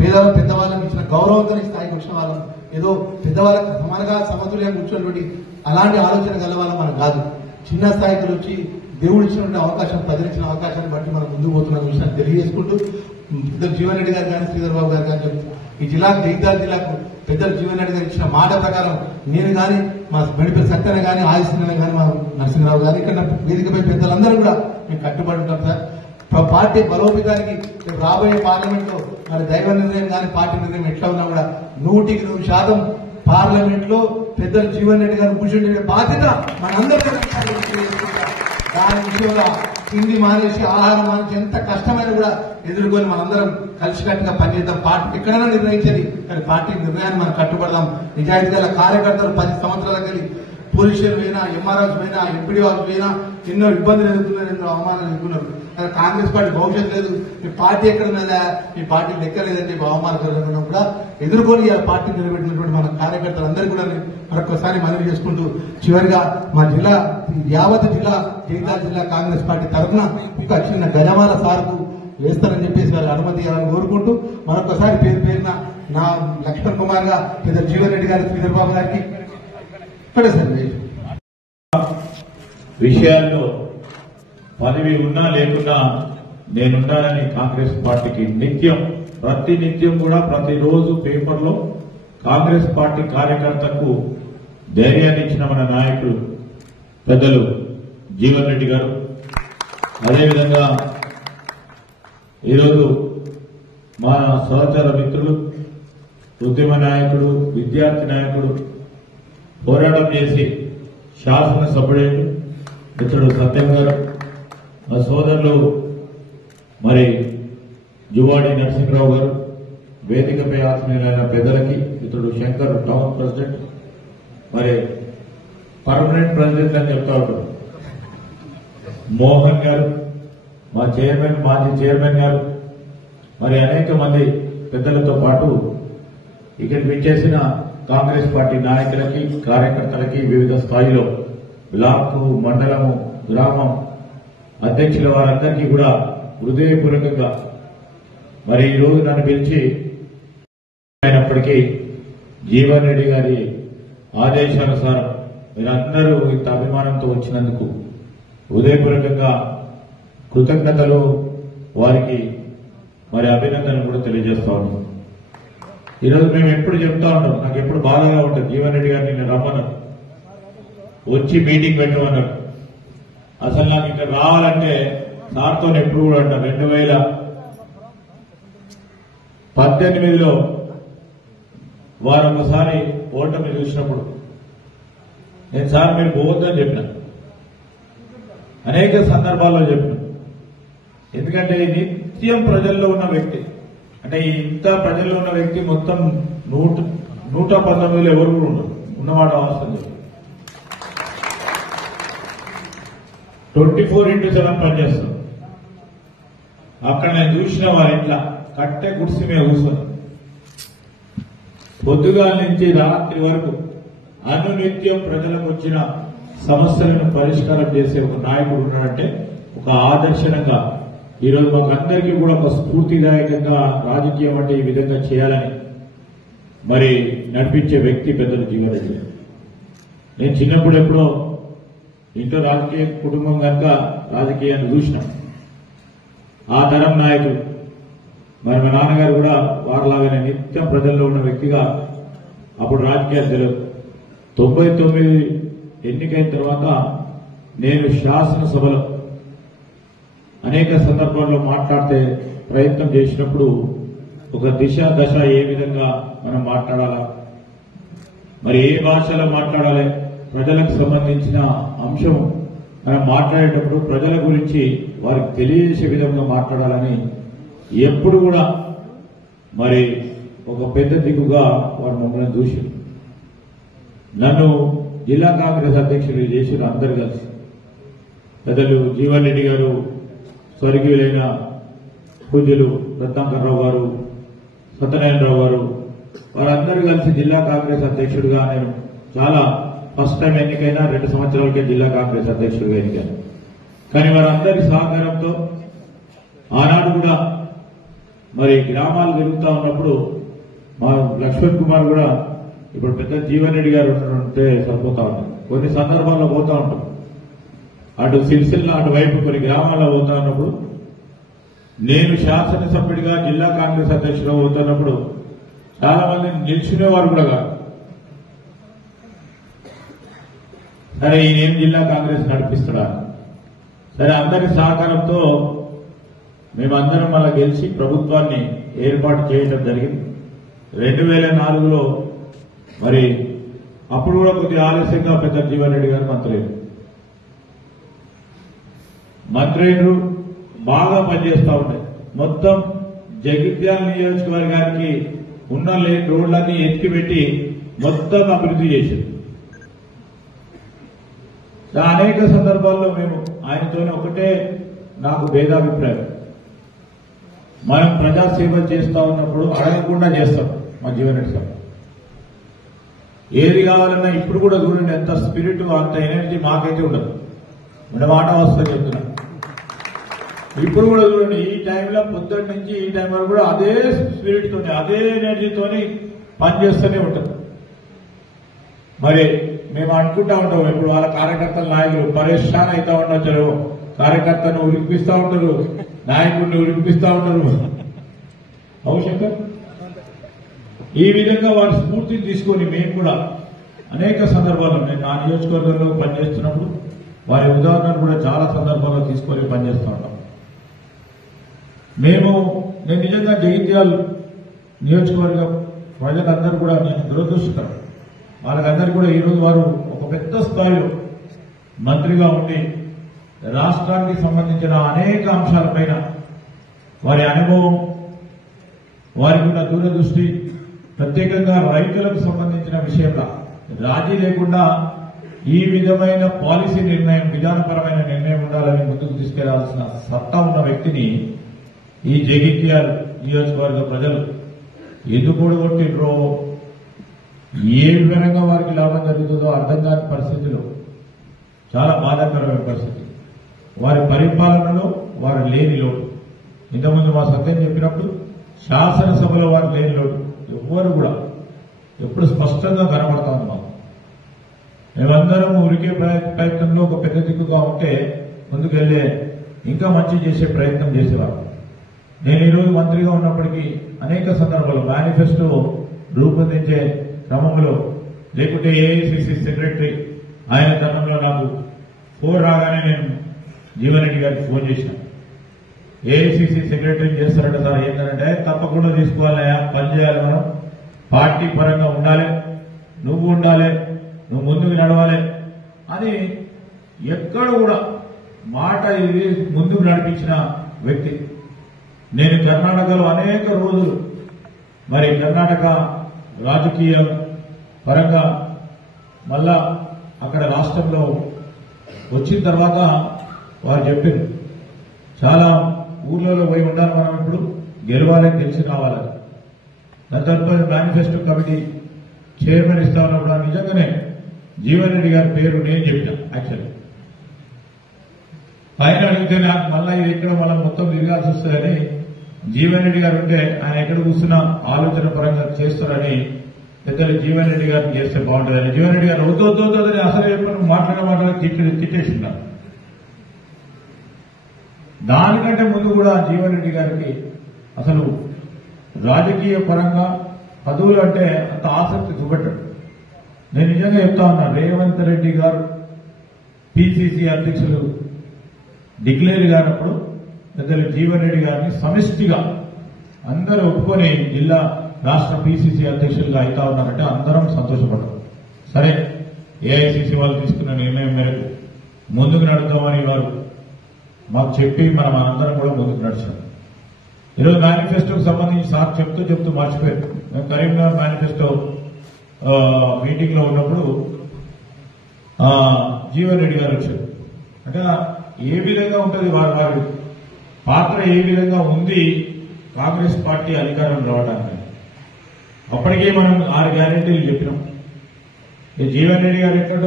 పేదవాళ్ళం పెద్దవాళ్ళకి ఇచ్చిన గౌరవంతో స్థాయికి వచ్చిన వాళ్ళం, ఏదో పెద్దవాళ్ళకి సమానంగా సమతుల్యంగా కూర్చోబెట్టి అలాంటి ఆలోచన గలవాళ్ళం మనం కాదు. చిన్న స్థాయికి వచ్చి దేవుడు ఇచ్చినటువంటి అవకాశం, ప్రజలు ఇచ్చిన అవకాశాన్ని బట్టి మనం ముందుకు పోతున్న విషయాన్ని తెలియజేసుకుంటూ పెద్దలు జీవన్ రెడ్డి గారు కానీ, శ్రీధర్ బాబు గారు కానీ చెప్తూ ఈ జిల్లాకు, జగిత్యాల జిల్లాకు పెద్దలు జీవన్ రెడ్డి గారు ఇచ్చిన మాట ప్రకారం నేను కానీ, మా మెడిపల్ సత్యన కానీ, ఆదిశన కానీ, మా నరసింహరావు గారు, ఇక్కడ వేదికపై పెద్దలందరూ కూడా మేము కట్టుబడి ఉంటాం సార్. పార్టీ బలోపేతానికి రాబోయే పార్లమెంట్ లో మరి దైవ నిర్ణయం కానీ, పార్టీ నిర్ణయం ఎట్లా ఉన్నా కూడా 100% పార్లమెంట్ లో పెద్దలు జీవన్ రెడ్డి గారు కూర్చుంటే బాధ్యత మనందరూ. దాని విషయంలో తిండి మానేసి, ఆహారం మానేసి, ఎంత కష్టమైనా కూడా ఎదుర్కొని మనందరం కలిసికట్టుగా పనిచేద్దాం. పార్టీ ఎక్కడైనా నిర్ణయించండి, కానీ పార్టీ నిర్ణయాన్ని మనం కట్టుబడదాం. నిజాయితీ గల కార్యకర్తలు 10 సంవత్సరాలకు వెళ్ళి పోలీస్ స్టేషన్ పోయినా, ఎంఆర్ఎస్ పోయినా, ఎంపీడీ వాళ్ళు పోయినా ఎన్నో ఇబ్బందులు ఎదుర్కొన్నారు, ఎన్నో అవమానాలు ఎదుర్కొన్నారు. కాంగ్రెస్ పార్టీ భవిష్యత్తు లేదు, మీ పార్టీ ఎక్కడ ఉన్నదా, మీ పార్టీ లెక్కలేదంటే అవమానకరంగా కూడా ఎదుర్కొని ఇలా పార్టీ నిలబెట్టినటువంటి మన కార్యకర్తలందరూ కూడా మరొకసారి మనవి చేసుకుంటూ చివరిగా మా జిల్లా యావత్ జిల్లా జగిత్యాల జిల్లా కాంగ్రెస్ పార్టీ తరఫున ఒక చిన్న గజమాల సార్కు వేస్తారని చెప్పేసి వారి అనుమతి ఇవ్వాలని కోరుకుంటూ మరొకసారి పేరు పేరున నా లక్ష్మణ్ కుమార్ గా పెద్ద జీవన్ రెడ్డి గారికి, శ్రీధర్ బాబు గారికి ఇక్కడే సార్ విషయాల్లో పదవి ఉన్నా లేకున్నా నేనున్నానని కాంగ్రెస్ పార్టీకి ప్రతి నిత్యం కూడా ప్రతిరోజు పేపర్లో కాంగ్రెస్ పార్టీ కార్యకర్తకు ధైర్యాన్ని ఇచ్చిన మన నాయకులు పెద్దలు జీవన్ రెడ్డి గారు, అదేవిధంగా ఈరోజు మా సహచర మిత్రులు, ఉద్యమ నాయకుడు, విద్యార్థి నాయకుడు, పోరాటం చేసి శాసనసభ్యుడు మిత్రుడు సత్యం గారు, మా సోదరులు మరి జువాడి నరసింహరావు గారు, వేదికపై ఆసీనులైన పెద్దలకి, మిత్రుడు శంకర్ టౌన్ ప్రెసిడెంట్, మరి పర్మనెంట్ ప్రెసిడెంట్ అని చెప్తా ఉంటారు మోహన్ గారు, మా చైర్మన్, మాజీ చైర్మన్ గారు, మరి అనేక మంది పెద్దలతో పాటు ఇక్కడికి విచ్చేసిన కాంగ్రెస్ పార్టీ నాయకులకి, కార్యకర్తలకి, వివిధ స్థాయిలో బ్లాక్, మండలము, గ్రామం అధ్యక్షుల వారందరికీ కూడా హృదయపూర్వకంగా మరి ఈ రోజు నన్ను పిలిచి అయినప్పటికీ జీవన్ రెడ్డి గారి ఆదేశానుసారం మీరందరూ ఇంత అభిమానంతో వచ్చినందుకు హృదయపూర్వకంగా కృతజ్ఞతలు, వారికి మరి అభినందనలు కూడా తెలియజేస్తా ఉన్నాం. ఈరోజు మేము ఎప్పుడు చెప్తా ఉంటాం, నాకు ఎప్పుడు బాధగా ఉంటుంది, జీవన్ రెడ్డి గారిని నేను రమ్మను వచ్చి మీటింగ్ పెట్టమన్నారు. అసలు నాకు ఇక్కడ రావాలంటే సార్తో ఎప్పుడు కూడా అంటారు. 2018లో వారు ఒకసారి ఓటమి చూసినప్పుడు నేను సార్ మీరు పోవద్దని చెప్పిన, అనేక సందర్భాల్లో చెప్పిన. ఎందుకంటే నిత్యం ప్రజల్లో ఉన్న వ్యక్తి, అంటే ఇంత ప్రజల్లో ఉన్న వ్యక్తి మొత్తం 119లో ఎవరు కూడా ఉండరు, ఉన్నమాట అవసరం లేదు. 24/7 పనిచేస్తాం. అక్కడ నేను చూసిన వారి ఇంట్లో కట్టె గుడిసి మీద కూర్చొని పొద్దుగాల నుంచి రాత్రి వరకు అనునిత్యం ప్రజలకు వచ్చిన సమస్యలను పరిష్కారం చేసే ఒక నాయకుడు ఉన్నాడంటే ఒక ఆదర్శనంగా ఈరోజు మాకు అందరికీ కూడా ఒక స్ఫూర్తిదాయకంగా రాజకీయం అంటే ఈ విధంగా చేయాలని మరి నడిపించే వ్యక్తి పెద్దలు జీవన్ రెడ్డి. నేను చిన్నప్పుడు ఎప్పుడో ఇంట్లో రాజకీయ కుటుంబం కనుక రాజకీయాన్ని చూసినాం. ఆ తరం నాయకులు మరి మా నాన్నగారు కూడా వారిలాగానే నిత్యం ప్రజల్లో ఉన్న వ్యక్తిగా అప్పుడు రాజకీయాలు తెలియదు. 99 ఎన్నికైన తర్వాత నేను శాసనసభలో అనేక సందర్భాల్లో మాట్లాడితే ప్రయత్నం చేసినప్పుడు ఒక దశ ఏ విధంగా మనం మాట్లాడాలా, మరి ఏ భాషలో మాట్లాడాలి, ప్రజలకు సంబంధించిన అంశం మనం మాట్లాడేటప్పుడు ప్రజల గురించి వారికి తెలియజేసే విధంగా మాట్లాడాలని ఎప్పుడు కూడా మరి ఒక పెద్ద దిగుగా వారు మమ్మల్ని చూసి నన్ను జిల్లా కాంగ్రెస్ అధ్యక్షులు చేసిన అందరు కలిసి పెద్దలు జీవన్ రెడ్డి గారు, స్వర్గీయులైన పూజ్యులు రత్నాకర్రావు గారు, సత్యనారాయణరావు గారు, వారందరూ కలిసి జిల్లా కాంగ్రెస్ అధ్యక్షుడిగా నేను చాలా ఫస్ట్ టైం ఎన్నికైనా 2 సంవత్సరాలకే జిల్లా కాంగ్రెస్ అధ్యక్షుడిగా ఎన్నికాను. కానీ వారందరి సహకారంతో ఆనాడు కూడా మరి గ్రామాలు తిరుగుతా ఉన్నప్పుడు మా లక్ష్మణ్ కుమార్ కూడా ఇప్పుడు పెద్ద జీవన్ రెడ్డి గారు ఉంటే సరిపోతా ఉంటాం. కొన్ని సందర్భాల్లో పోతా ఉంటాం, అటు సిరిసిల్ల అటువైపు కొన్ని గ్రామాల్లో పోతా ఉన్నప్పుడు నేను శాసనసభ్యుడిగా జిల్లా కాంగ్రెస్ అధ్యక్షుడిగా పోతున్నప్పుడు చాలా మంది నిల్చునేవారు కూడా కాదు. సరే ఈయనేం జిల్లా కాంగ్రెస్ నడిపిస్తాడా, సరే అందరి సహకారంతో మేమందరం మళ్ళా గెలిచి ప్రభుత్వాన్ని ఏర్పాటు చేయడం జరిగింది. 2004లో మరి అప్పుడు కూడా కొద్దిగా ఆలస్యంగా పెద్ద జీవన్ రెడ్డి గారు మంత్రులు బాగా పనిచేస్తా ఉంటాయి. మొత్తం జగిత్యాల నియోజకవర్గానికి ఉన్న రోడ్లన్నీ ఎత్తిపెట్టి మొత్తం అభివృద్ధి చేశారు. అనేక సందర్భాల్లో మేము ఆయనతోనే ఒకటే నాకు భేదాభిప్రాయం. మనం ప్రజాసేవ చేస్తా ఉన్నప్పుడు అడగకుండా చేస్తాం. మా జీవన్ రెడ్డి సార్ ఏది కావాలన్నా ఇప్పుడు కూడా చూడండి, ఎంత స్పిరిట్ అంత ఎనర్జీ మాకైతే ఉండదు. మన మాట వస్తుంది చెప్తున్నా. ఇప్పుడు కూడా చూడండి, ఈ టైంలో పొద్దున్న నుంచి ఈ టైం వరకు కూడా అదే స్పిరిట్ తోని అదే ఎనర్జీతోని పనిచేస్తూనే ఉంటుంది. మరి మేము అనుకుంటా ఉంటాం, ఇప్పుడు వాళ్ళ కార్యకర్తల నాయకులు పరేషాన్ అవుతా ఉండొచ్చారు, కార్యకర్తను ఉరికిపిస్తా ఉంటారు, నాయకుడిని ఉరికిపిస్తా ఉంటారు. అవసరం ఈ విధంగా వారి స్ఫూర్తిని తీసుకొని మేము కూడా అనేక సందర్భాల్లో, నేను నా నియోజకవర్గంలో పనిచేస్తున్నప్పుడు వారి ఉదాహరణలు కూడా చాలా సందర్భాల్లో తీసుకొని పనిచేస్తూ ఉంటాం. నేను నిజంగా జగిత్యాల నియోజకవర్గ ప్రజలందరూ కూడా నేను దురదృష్టకరం. వాళ్ళకందరూ కూడా ఈరోజు వారు ఒక పెద్ద స్థాయిలో మంత్రిగా ఉండి రాష్ట్రానికి సంబంధించిన అనేక అంశాలపైన వారి అనుభవం, వారికి ఉన్న దూరదృష్టి, ప్రత్యేకంగా రైతులకు సంబంధించిన విషయంలో రాజీ లేకుండా ఈ విధమైన పాలసీ నిర్ణయం, విధానపరమైన నిర్ణయం ఉండాలని ముందుకు తీసుకెళ్లాల్సిన సత్తా ఉన్న వ్యక్తిని ఈ జగిత్యాల నియోజకవర్గ ప్రజలు ఎందుకు ఓడగొట్టిండ్రో, ఏ విధంగా వారికి లాభం జరుగుతుందో అర్థం కాని పరిస్థితిలో, చాలా బాధాకరమైన పరిస్థితి. వారి పరిపాలనలో వారు లేని లోటు. ఇంతకుముందు మా సత్యం చెప్పినప్పుడు శాసనసభలో వారు లేని లోటు ఎవ్వరు కూడా ఎప్పుడు స్పష్టంగా కనబడతా ఉంది మాకు. మేమందరం ఉరికే ప్రయత్నంలో ఒక పెద్ద దిక్కుగా ఉంటే ముందుకెళ్లే ఇంకా మంచి చేసే ప్రయత్నం చేసేవారు. నేను ఈరోజు మంత్రిగా ఉన్నప్పటికీ అనేక సందర్భాల్లో మేనిఫెస్టో రూపొందించే క్రమంలో, లేకుంటే ఏఐసిసి సెక్రటరీ ఆయన తరంలో నాకు ఫోన్ రాగానే నేను జీవన్ రెడ్డి గారికి ఫోన్ చేశాను. ఏఐసిసి సెక్రటరీ చేస్తారట సార్, ఏంటంటే తప్పకుండా తీసుకోవాలయా, పనిచేయాలి, మనం పార్టీ పరంగా ఉండాలి, నువ్వు ఉండాలి, నువ్వు ముందుకు నడవాలి అని ఎక్కడ కూడా మాట ఇది ముందుకు నడిపించిన వ్యక్తి. నేను కర్ణాటకలో అనేక రోజులు మరి కర్ణాటక రాజకీయ పరంగా మళ్ళా అక్కడ రాష్ట్రంలో వచ్చిన తర్వాత వారు చెప్పారు, చాలా ఊర్లలో పోయి ఉండాలి, మనం ఇప్పుడు గెలవాలి, గెలిచి రావాలని. దాని తర్వాత మేనిఫెస్టో కమిటీ చైర్మన్ ఇస్తా ఉన్నప్పుడు నిజంగానే జీవన్ రెడ్డి గారి పేరు నేను చెప్పాను. యాక్చువల్లీ పైన అడిగితే నాకు మళ్ళా ఇది ఎక్కడ మనం మొత్తం తిరగాల్సి వస్తుందని, జీవన్ రెడ్డి గారు ఉంటే ఆయన ఎక్కడ కూర్చున్నా ఆలోచన పరంగా చేస్తారని పెద్దలు జీవన్ రెడ్డి గారిని చేస్తే బాగుంటుందని, జీవన్ రెడ్డి గారు వద్దని అసలు ఎప్పుడు మాట్లాడే తిట్టేసిన్నారు. దానికంటే ముందు కూడా జీవన్ రెడ్డి గారికి అసలు రాజకీయ పరంగా పదవులు అంటే అంత ఆసక్తి చూపెట్టాడు. నేను నిజంగా చెప్తా ఉన్నా, రేవంత్ రెడ్డి గారు పిసిసి అధ్యక్షులు డిక్లేర్ గారినప్పుడు పెద్దలు జీవన్ రెడ్డి గారిని సమిష్టిగా అందరూ ఒప్పుకొని జిల్లా రాష్ట్ర పిసిసి అధ్యక్షులుగా అవుతా ఉన్నారంటే అందరం సంతోషపడ్డాం. సరే, ఏఐసిసి వాళ్ళు తీసుకున్న నిర్ణయం మేరకు ముందుకు నడుద్దామని వారు మాకు చెప్పి మనం అందరం కూడా ముందుకు నడిచాం. ఈరోజు మేనిఫెస్టోకి సంబంధించి సార్ చెప్తూ మర్చిపోయారు. మేము కరీంనగర్ మేనిఫెస్టో మీటింగ్ లో ఉన్నప్పుడు జీవన్ రెడ్డి గారు వచ్చారు. అంటే ఏ విధంగా ఉంటుంది వారి పాత్ర, ఏ విధంగా ఉంది కాంగ్రెస్ పార్టీ అధికారం రావడానికి. అప్పటికే మనం 6 గ్యారెంటీలు చెప్పినాం. జీవన్ రెడ్డి గారు ఎక్కడ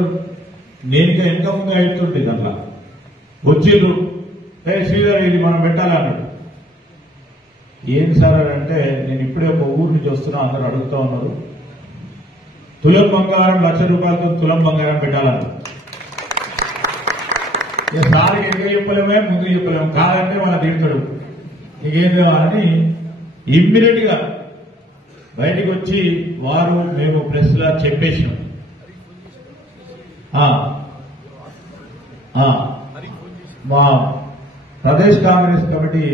నేను ఎంత ముందు అవుతుంటే దాంట్లో వచ్చిండ్రు, శ్రీధర్ ఇది మనం పెట్టాలన్నాడు. ఏం సార్ అంటే, నేను ఇప్పుడే ఒక ఊరు నుంచి వస్తున్నా, అందరూ అడుగుతా ఉన్నారు, తులం బంగారం 1,00,000 రూపాయలతో తులం బంగారం పెట్టాలన్నారు. సార్కి ఎంత చెప్పలేమే, ముందు చెప్పలేము, కాదంటే మన తిడతాడు, నీకేం కావాలని ఇమ్మీడియట్ గా బయటికి వచ్చి వారు మేము ప్రెస్ లా చెప్పేసినాం. మా ప్రదేశ్ కాంగ్రెస్ కమిటీ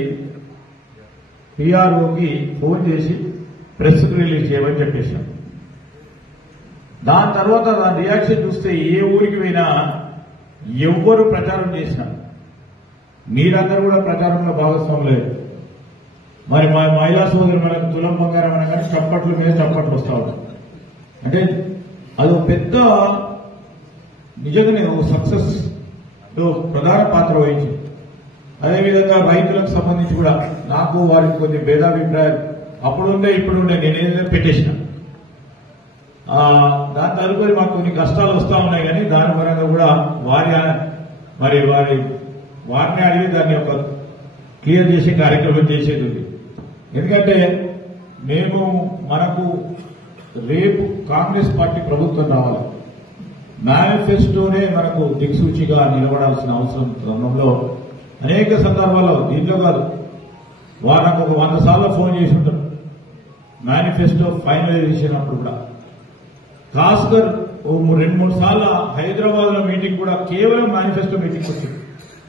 పిఆర్ఓకి ఫోన్ చేసి ప్రెస్ రిలీజ్ చేయమని చెప్పేశాం. దాని తర్వాత దాని రియాక్షన్ చూస్తే ఏ ఊరికి పోయినా ఎవ్వరు ప్రచారం చేసినా మీరందరూ కూడా ప్రచారంలో భాగస్వాములేదు. మరి మా మహిళా సోదరు మనకు తులం బంగారం అనగానే చప్పట్లు మీద చప్పట్లు వస్తా ఉంటాయి. అంటే అది పెద్ద నిజంగానే ఒక సక్సెస్ ప్రధాన పాత్ర వహించింది. అదేవిధంగా రైతులకు సంబంధించి కూడా నాకు వారికి కొన్ని భేదాభిప్రాయాలు అప్పుడుండే ఇప్పుడుండే నేనేదో పెట్టేసిన దాని తదుపరి మాకు కొన్ని కష్టాలు వస్తా ఉన్నాయి. కానీ దాని పరంగా కూడా వారిని అడిగి దాన్ని ఒక క్లియర్ చేసే కార్యక్రమం చేసేది ఉంది. ఎందుకంటే మనకు రేపు కాంగ్రెస్ పార్టీ ప్రభుత్వం రావాలి, మేనిఫెస్టోనే మనకు దిక్సూచిగా నిలబడాల్సిన అవసరం క్రమంలో అనేక సందర్భాల్లో దీంట్లో కాదు వారు నాకు ఒక 100 సార్లు ఫోన్ చేసి ఉంటారు మేనిఫెస్టో ఫైనలైజేషన్ అప్పుడు కూడా. ఖాస్కర్ 2-3 సార్లు హైదరాబాద్ లో మీటింగ్ కూడా కేవలం మేనిఫెస్టో మీటింగ్ వచ్చింది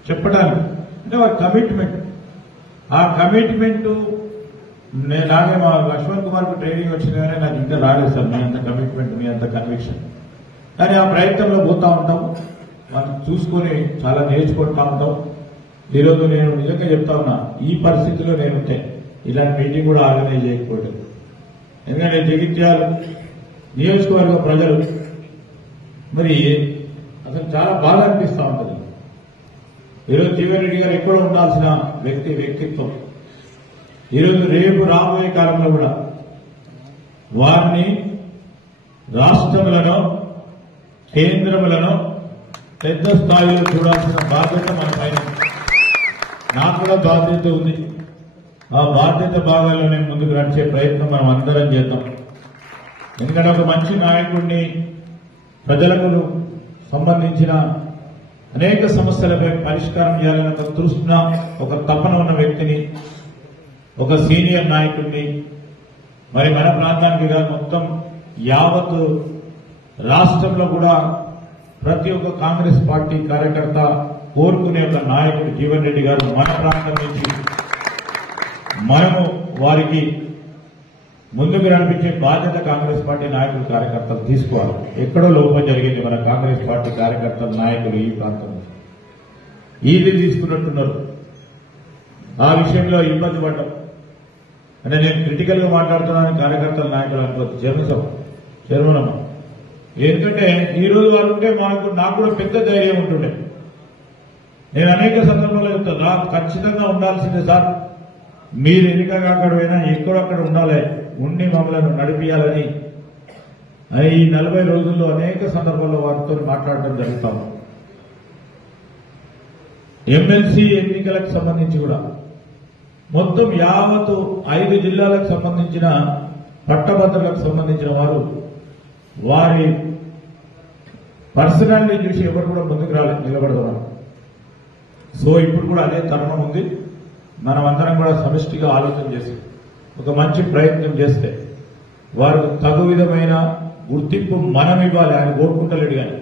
చెప్పడానికి. అంటే వారి కమిట్మెంట్, ఆ కమిట్మెంట్ నాగే మా లక్ష్మణ్ కుమార్ కు ట్రైనింగ్ వచ్చింది కానీ నాకు ఇంకా రాలేదు సార్ మీ అంత కమిట్మెంట్, మీ అంత కన్విక్షన్. కానీ ఆ ప్రయత్నంలో పోతా ఉంటాం, మనం చూసుకొని చాలా నేర్చుకుంటా ఉంటాం. ఈరోజు నేను నిజంగా చెప్తా ఉన్నా, ఈ పరిస్థితిలో నేనుంటే ఇలాంటి మీటింగ్ కూడా ఆర్గనైజ్ చేయకపోవడం. ఎందుకంటే జగిత్యాల నియోజకవర్గ ప్రజలు మరి అసలు చాలా బాధ అనిపిస్తా ఉంటుంది. ఈరోజు జీవన్ రెడ్డి గారు ఎక్కడో ఉండాల్సిన వ్యక్తిత్వం ఈరోజు రేపు రాబోయే కాలంలో కూడా వారిని రాష్ట్రములను కేంద్రములను పెద్ద స్థాయిలో చూడాల్సిన బాధ్యత మన పైన. నాకు కూడా బాధ్యత ఉంది. ఆ బాధ్యత భాగాల్లో నేను ముందుకు నడిచే ప్రయత్నం మనం అందరం చేద్దాం. ఎందుకంటే ఒక మంచి నాయకుడిని, ప్రజలకు సంబంధించిన అనేక సమస్యలపై పరిష్కారం చేయాలని ఒక తృష్ణ, ఒక తపన ఉన్న వ్యక్తిని, ఒక సీనియర్ నాయకుడిని, మరి మన ప్రాంతానికి కాదు మొత్తం యావత్ రాష్ట్రంలో కూడా ప్రతి ఒక్క కాంగ్రెస్ పార్టీ కార్యకర్త కోరుకునే ఒక నాయకుడు జీవన్ రెడ్డి గారు మన ప్రాంతం నుంచి మనము వారికి ముందుకు నడిపించే బాధ్యత కాంగ్రెస్ పార్టీ నాయకులు కార్యకర్తలు తీసుకోవాలి. ఎక్కడో లోపం జరిగింది మన కాంగ్రెస్ పార్టీ కార్యకర్తల నాయకులు ఈ ప్రాంతం ఈది తీసుకున్నట్టున్నారు. ఆ విషయంలో ఇబ్బంది పడ్డాం. అంటే నేను క్రిటికల్ గా మాట్లాడుతున్నాను కార్యకర్తల నాయకులు అనుకోవచ్చు, చైర్మన్. ఎందుకంటే ఈ రోజు వాళ్ళు ఉంటే నాకు కూడా పెద్ద ధైర్యం ఉంటుండే. నేను అనేక సందర్భాల్లో చెప్తాను, ఖచ్చితంగా ఉండాల్సిందే సార్, మీరు ఎన్నికగా అక్కడ పోయినా ఎక్కడొక్కడ ఉండాలి, ఉండి మమ్మల్ని నడిపియాలని ఈ 40 రోజుల్లో అనేక సందర్భాల్లో వారితో మాట్లాడడం జరుగుతాం. ఎమ్మెల్సీ ఎన్నికలకు సంబంధించి కూడా మొత్తం యావత్ 5 జిల్లాలకు సంబంధించిన పట్టభద్రులకు సంబంధించిన వారి పర్సనాలిటీ చూసి ఎవరు కూడా ముందుకు నిలబడుతున్నారు. సో ఇప్పుడు కూడా అదే తరుణం ఉంది. మనం అందరం కూడా సమిష్టిగా ఆలోచన చేసి ఒక మంచి ప్రయత్నం చేస్తే వారు తగు విధమైన గుర్తింపు మనం ఇవ్వాలి. ఆయన కోరుకుంటలేడు కానీ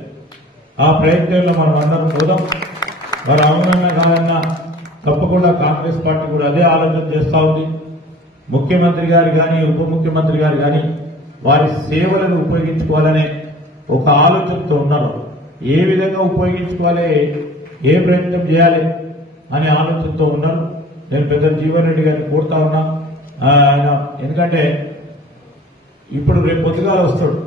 ఆ ప్రయత్నంలో మనం అందరం పోదాం. వారు అవునన్నా కాదన్నా తప్పకుండా కాంగ్రెస్ పార్టీ కూడా అదే ఆలోచన చేస్తా ఉంది. ముఖ్యమంత్రి గారు కానీ ఉప ముఖ్యమంత్రి గారు కానీ వారి సేవలను ఉపయోగించుకోవాలనే ఒక ఆలోచనతో ఉన్నారు. ఏ విధంగా ఉపయోగించుకోవాలి, ఏ ప్రయత్నం చేయాలి అనే ఆలోచనతో ఉన్నారు. నేను పెద్ద జీవన్ రెడ్డి గారిని కోరుతా ఉన్నా. ఆయన ఎందుకంటే ఇప్పుడు రేపు పొద్దుగాల వస్తాడు,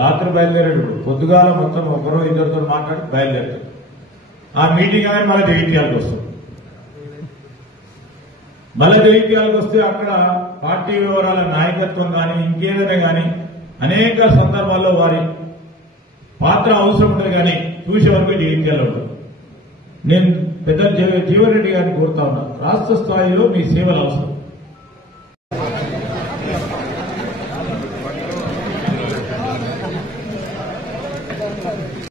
రాత్రి బయలుదేరాడు, పొద్దుగాల మొత్తం 1-2 మాట్లాడి బయలుదేరాడు. ఆ మీటింగ్ అనేది మళ్ళీ జగిత్యాలకు వస్తాడు. మళ్ళీ జగిత్యాలకు వస్తే అక్కడ పార్టీ వివరాల నాయకత్వం కానీ ఇంకేదైనా కానీ అనేక సందర్భాల్లో వారి పాత్ర అవసరం ఉంటుంది. కానీ చూసే వరకు జగిత్యాలు ఉంటుంది. నేను పెద్ద జీవన్ రెడ్డి గారిని కోరుతా ఉన్నా, రాష్ట్ర స్థాయిలో మీ సేవలు అవసరం.